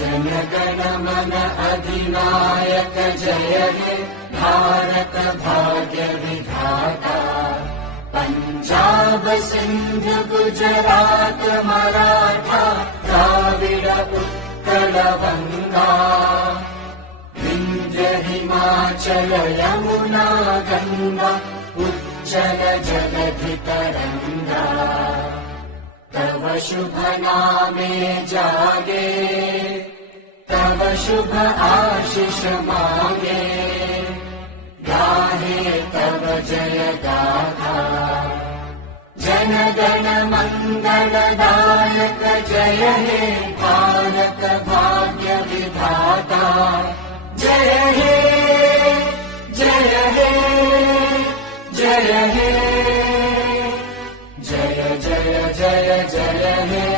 जनगण मन अधिनायक जय हे भारत भाग्य विधाता। पंजाब सिंध गुजरात मराठा द्राविड उत्कल गंगा, विंध्य हिमाचल यमुना गंगा उज्जल जलधि तरंगा। तव शुभ नामे जागे, तव शुभ आशीष मांगे, गाहे तव जय गाथा। जन गण मंगलदायक जय हे भारत भाग्य विधाता। जय हे जय हे जय हे जय जय जय जय हे।